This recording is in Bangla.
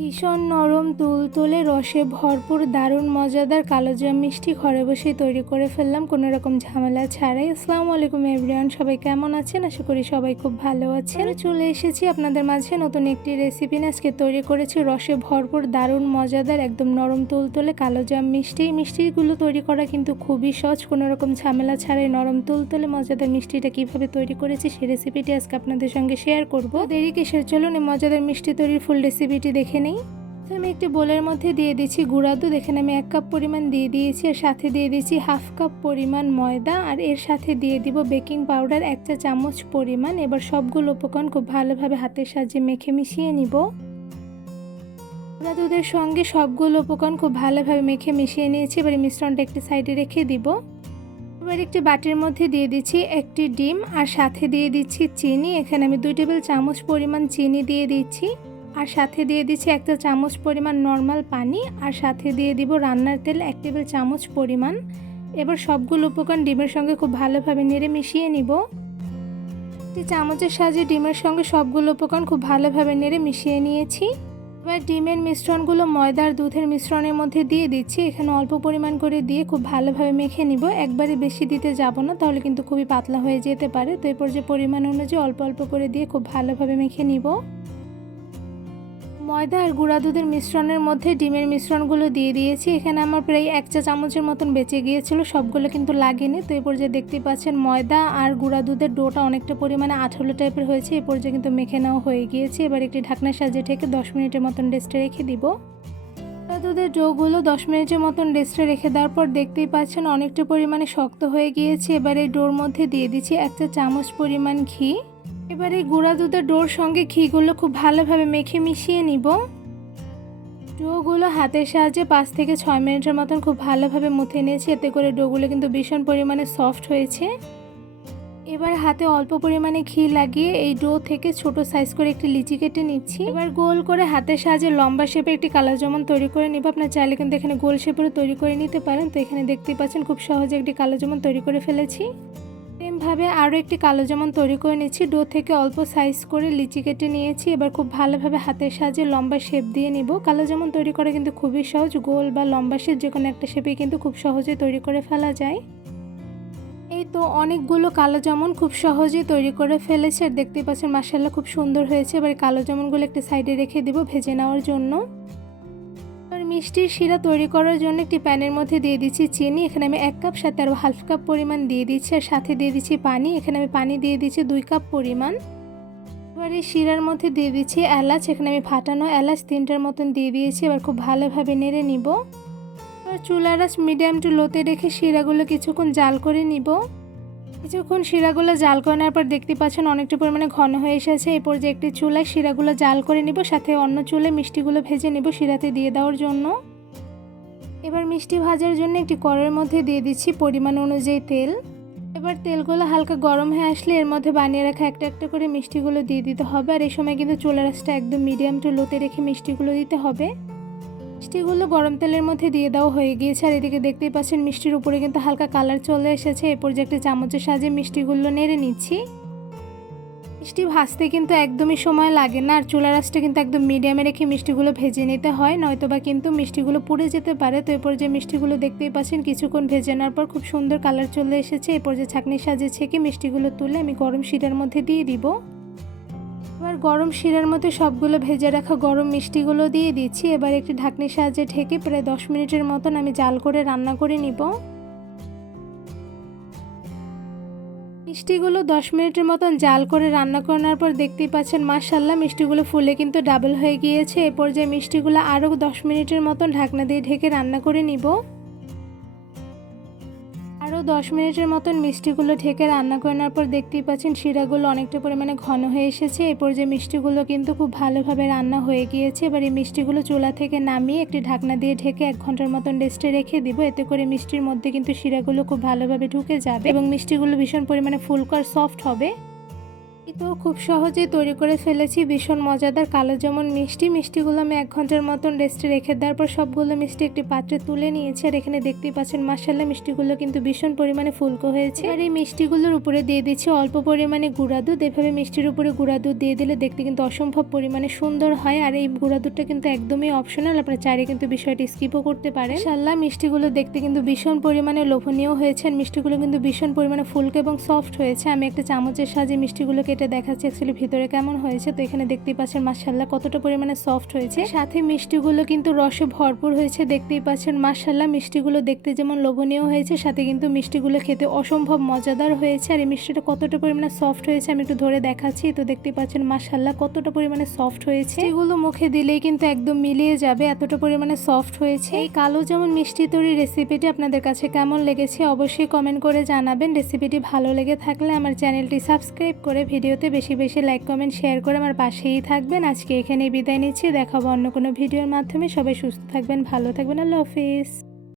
ভীষণ নরম তুলতুলে রসে ভরপুর, দারুণ, মজাদার, কালোজাম মিষ্টি ঘরে বসেই তৈরি করে ফেললাম, কোনো রকম ঝামেলা ছাড়াই। আসসালামু আলাইকুম এভরিওয়ান সবাই কেমন আছেন? আশা করি সবাই খুব ভালো আছেন। চলে এসেছি আপনাদের মাঝে নতুন একটি রেসিপি আজকে তৈরি করেছি রসে ভরপুর, দারুণ, মজাদার, একদম নরম তুলতুলে কালোজাম মিষ্টি। এই মিষ্টিগুলো তৈরি করা কিন্তু খুবই সহজ, কোনো রকম ঝামেলা ছাড়াই নরম তুলতুলে মজাদার মিষ্টিটা কীভাবে তৈরি করেছি সেই রেসিপিটি আজকে আপনাদের সঙ্গে শেয়ার করব। দেরি কিসের? চলুন এই মজাদার মিষ্টি তৈরির ফুল রেসিপিটি দেখে নিই। তো আমি একটি বোলের মধ্যে দিয়ে দিচ্ছি গুঁড়া দুধ। এখানে আমি এক কাপ পরিমাণ দিয়ে দিয়েছি আর সাথে দিয়ে দিচ্ছি হাফ কাপ পরিমাণ ময়দা। আর এর সাথে দিয়ে দিব বেকিং পাউডার এক চা চামচ পরিমাণ। এবার সবগুলো উপকরণ খুব ভালোভাবে হাতের সাহায্যে মেখে মিশিয়ে নিব। গুঁড়া দুধের সঙ্গে সবগুলো উপকরণ খুব ভালোভাবে মেখে মিশিয়ে নিয়েছি। এবার মিশ্রণটা একটি সাইডে রেখে দিব। এবার একটি বাটির মধ্যে দিয়ে দিচ্ছি একটি ডিম। আর সাথে দিয়ে দিচ্ছি চিনি। এখানে আমি দুই টেবিল চামচ পরিমাণ চিনি দিয়ে দিচ্ছি। আর সাথে দিয়ে দিচ্ছি একটা চামচ পরিমাণ নর্মাল পানি, আর সাথে দিয়ে দিব রান্নার তেল এক টেবিল চামচ পরিমাণ। এবার সবগুলো উপকরণ ডিমের সঙ্গে খুব ভালোভাবে নেড়ে মিশিয়ে নিব। একটি চামচের সাহায্যে ডিমের সঙ্গে সবগুলো উপকরণ খুব ভালোভাবে নেড়ে মিশিয়ে নিয়েছি। এবার ডিমের মিশ্রণগুলো ময়দা আর দুধের মিশ্রণের মধ্যে দিয়ে দিচ্ছি। এখানে অল্প পরিমাণ করে দিয়ে খুব ভালোভাবে মেখে নিব। একবারে বেশি দিতে যাব না, তাহলে কিন্তু খুবই পাতলা হয়ে যেতে পারে। তো এরপর যে পরিমাণ অনুযায়ী অল্প অল্প করে দিয়ে খুব ভালোভাবে মেখে নিব। ময়দা আর গুঁড়া দুধের মিশ্রণের মধ্যে ডিমের মিশ্রণগুলো দিয়ে দিয়েছি। এখানে আমার প্রায় এক চা চামচের মতন বেঁচে গিয়েছিল, সবগুলো কিন্তু লাগেনি। তো এই পর্যায়ে দেখতে পাচ্ছেন ময়দা আর গুঁড়া দুধের ডোটা অনেকটা পরিমাণে আঠালো টাইপের হয়েছে। এই পর্যায়ে কিন্তু মেখে নেওয়া হয়ে গিয়েছে। এবার একটি ঢাকনা সাহায্যে ঠেকে দশ মিনিটের মতন রেস্টে রেখে দিব। দুধের ডোগুলো দশ মিনিটের মতন রেস্টে রেখে দেওয়ার পর দেখতেই পাচ্ছেন অনেকটা পরিমাণে শক্ত হয়ে গিয়েছে। এবার এই ডোর মধ্যে দিয়ে দিচ্ছি একটা চামচ পরিমাণ ঘি। এবার এই গুঁড়া দুধের ডোর সঙ্গে ঘিগুলো খুব ভালোভাবে মেখে মিশিয়ে নিব। ডোগুলো হাতের সাহায্যে পাঁচ থেকে ছয় মিনিটের মতন খুব ভালোভাবে মুথে নিয়েছি। এতে করে ডোগুলো কিন্তু ভীষণ পরিমাণে সফট হয়েছে। এবার হাতে অল্প পরিমাণে ঘি লাগিয়ে এই ডো থেকে ছোট সাইজ করে একটি লিচি কেটে নিচ্ছি। এবার গোল করে হাতের সাহায্যে লম্বা শেপে একটি কালো জামন তৈরি করে নিব। আপনার চাইলে কিন্তু এখানে গোল শেপেরও তৈরি করে নিতে পারেন। তো এখানে দেখতে পাচ্ছেন খুব সহজে একটি কালো জামন তৈরি করে ফেলেছি। সেমভাবে আরও একটি কালো জামন তৈরি করে নিচ্ছি। ডো থেকে অল্প সাইজ করে লিচি কেটে নিয়েছি। এবার খুব ভালোভাবে হাতের সাহায্যে লম্বা শেপ দিয়ে নিব। কালো জামন তৈরি করা কিন্তু খুবই সহজ। গোল বা লম্বা শেপ যে কোনো একটা শেপে কিন্তু খুব সহজে তৈরি করে ফেলা যায়। এই তো অনেকগুলো কালো জামন খুব সহজেই তৈরি করে ফেলেছে। আর দেখতেই পাচ্ছেন মাসাল্লাহ খুব সুন্দর হয়েছে। এবার কালো জামনগুলো একটা সাইডে রেখে দেবো ভেজে নেওয়ার জন্য। মিষ্টির শিরা তৈরি করার জন্য একটি প্যানের মধ্যে দিয়ে দিচ্ছি চিনি। এখানে আমি এক কাপ সাথে আরও হাফ কাপ পরিমাণ দিয়ে দিচ্ছি আর সাথে দিয়ে দিচ্ছি পানি। এখানে আমি পানি দিয়ে দিচ্ছি দুই কাপ পরিমাণ। এবার এই শিরার মধ্যে দিয়ে দিচ্ছি এলাচ। এখানে আমি ফাটানো এলাচ তিনটার মতন দিয়ে দিয়েছি। এবার খুব ভালোভাবে নেড়ে নিব। এবার চুলার আঁচ মিডিয়াম টু লোতে রেখে শিরাগুলো কিছুক্ষণ জাল করে নিব। কিছুক্ষণ শিরাগুলো জাল করে নেওয়ার পর দেখতে পাচ্ছেন অনেকটা পরিমাণে ঘন হয়ে এসেছে। এরপর যে একটি চুলায় শিরাগুলো জাল করে নিব, সাথে অন্য চুলে মিষ্টিগুলো ভেজে নিব শিরাতে দিয়ে দেওয়ার জন্য। এবার মিষ্টি ভাজার জন্য একটি কড়ের মধ্যে দিয়ে দিচ্ছি পরিমাণ অনুযায়ী তেল। এবার তেলগুলো হালকা গরম হয়ে আসলে এর মধ্যে বানিয়ে রাখা একটা একটা করে মিষ্টিগুলো দিয়ে দিতে হবে। আর এই সময় কিন্তু চুলার আঁচটা একদম মিডিয়াম টু লোতে রেখে মিষ্টিগুলো দিতে হবে। মিষ্টিগুলো গরম তেলের মধ্যে দিয়ে দেওয়া হয়ে গিয়েছে। আর এদিকে দেখতেই পাচ্ছেন মিষ্টির উপরে কিন্তু হালকা কালার চলে এসেছে। এরপর যে একটা চামচের সাহায্যে মিষ্টিগুলো নেড়ে নিচ্ছি। মিষ্টি ভাজতে কিন্তু একদমই সময় লাগে না। আর চুলার আঁচটা কিন্তু একদম মিডিয়ামে রেখে মিষ্টিগুলো ভেজে নিতে হয়। নয়তো বা কিন্তু মিষ্টিগুলো পুড়ে যেতে পারে। তো এরপর যে মিষ্টিগুলো দেখতেই পাচ্ছেন, কিছুক্ষণ ভেজে নেওয়ার পর খুব সুন্দর কালার চলে এসেছে। এরপর যে ছাঁকনির সাহায্যে ছেঁকে মিষ্টিগুলো তুলে আমি গরম শিরার মধ্যে দিয়ে দিব। এবার গরম শিরার মতো সবগুলো ভেজে রাখা গরম মিষ্টিগুলো দিয়ে দিচ্ছি। এবার একটি ঢাকনির সাহায্যে ঢেকে প্রায় দশ মিনিটের মতন আমি জাল করে রান্না করে নিব। মিষ্টিগুলো দশ মিনিটের মতন জাল করে রান্না করানোর পর দেখতেই পাচ্ছেন মাশাল্লাহ মিষ্টিগুলো ফুলে কিন্তু ডাবল হয়ে গিয়েছে। এ পর্যায়ে মিষ্টিগুলো আরও দশ মিনিটের মতন ঢাকনা দিয়ে ঢেকে রান্না করে নিব। দশ মিনিটের মতন মিষ্টিগুলো ঢেকে রান্না করে নেওয়ার পর দেখতেই পাচ্ছেন শিরাগুলো অনেকটা পরিমাণে ঘন হয়ে এসেছে। এরপর যে মিষ্টিগুলো কিন্তু খুব ভালোভাবে রান্না হয়ে গিয়েছে, এবার এই মিষ্টিগুলো চুলা থেকে নামিয়ে একটি ঢাকনা দিয়ে ঢেকে এক ঘণ্টার মতন রেস্টে রেখে দিব। এতে করে মিষ্টির মধ্যে কিন্তু শিরাগুলো খুব ভালোভাবে ঢুকে যাবে এবং মিষ্টিগুলো ভীষণ পরিমাণে ফুলকর সফট হবে। তো খুব সহজেই তৈরি করে ফেলেছি। ভীষণ মজাদার কালো যেমন মিষ্টি, মিষ্টিগুলো আমি এক ঘণ্টার মতন রেস্টে রেখে দেওয়ার পর সবগুলো মিষ্টি একটি পাত্রে তুলে নিয়েছি আর এখানে দেখতেই পাচ্ছেন মাসাল্লা মিষ্টিগুলো কিন্তু ভীষণ পরিমাণে ফুলকো হয়েছে। আর এই মিষ্টিগুলোর উপরে দিয়ে দিচ্ছি অল্প পরিমাণে গুঁড়া দুধ। এভাবে মিষ্টির উপরে গুঁড়া দুধ দিয়ে দিলে দেখতে কিন্তু অসম্ভব পরিমাণে সুন্দর হয় আর এই গুঁড়া দুধটা কিন্তু একদমই অপশনাল আপনারা চাইলে কিন্তু বিষয়টি স্কিপও করতে পারেন। মাসাল্লাহ মিষ্টিগুলো দেখতে কিন্তু ভীষণ পরিমাণে লোভনীয় হয়েছে আর মিষ্টিগুলো কিন্তু ভীষণ পরিমাণে ফুলকো এবং সফট হয়েছে। আমি একটা চামচের সাহায্যে মিষ্টিগুলো কেটে দেখাচ্ছি অ্যাকচুয়ালি ভিতরে কেমন হয়েছে। তো এখানে দেখতেই পাচ্ছেন মাসাল্লাহ কতটা পরিমাণে সফট হয়েছে। সাথে মিষ্টিগুলো কিন্তু রসে ভরপুর হয়েছে। দেখতেই পাচ্ছেন মাসাল্লাহ মিষ্টিগুলো দেখতে যেমন লোভনীয় হয়েছে, সাথে কিন্তু মিষ্টিগুলো খেতে অসম্ভব মজাদার হয়েছে। আর এই মিষ্টিটা কতটা পরিমাণে সফট হয়েছে আমি একটু ধরে দেখাচ্ছি। তো দেখতেই পাচ্ছেন মাসাল্লাহ কতটা পরিমাণে সফট হয়েছে। এগুলো মুখে দিলেই কিন্তু একদম মিলিয়ে যাবে, এতটা পরিমাণে সফট হয়েছে। এই কালো যেমন মিষ্টি তৈরি রেসিপিটি আপনাদের কাছে কেমন লেগেছে অবশ্যই কমেন্ট করে জানাবেন। রেসিপিটি ভালো লেগে থাকলে আমার চ্যানেলটি সাবস্ক্রাইব করে ভিডিওতে বেশি বেশি লাইক কমেন্ট শেয়ার করে আমার পাশেই থাকবেন। আজকে এখানেই বিদায় নিচ্ছি। দেখাবো অন্য কোনো ভিডিওর মাধ্যমে। সবাই সুস্থ থাকবেন, ভালো থাকবেন। আল্লাহ হাফিজ।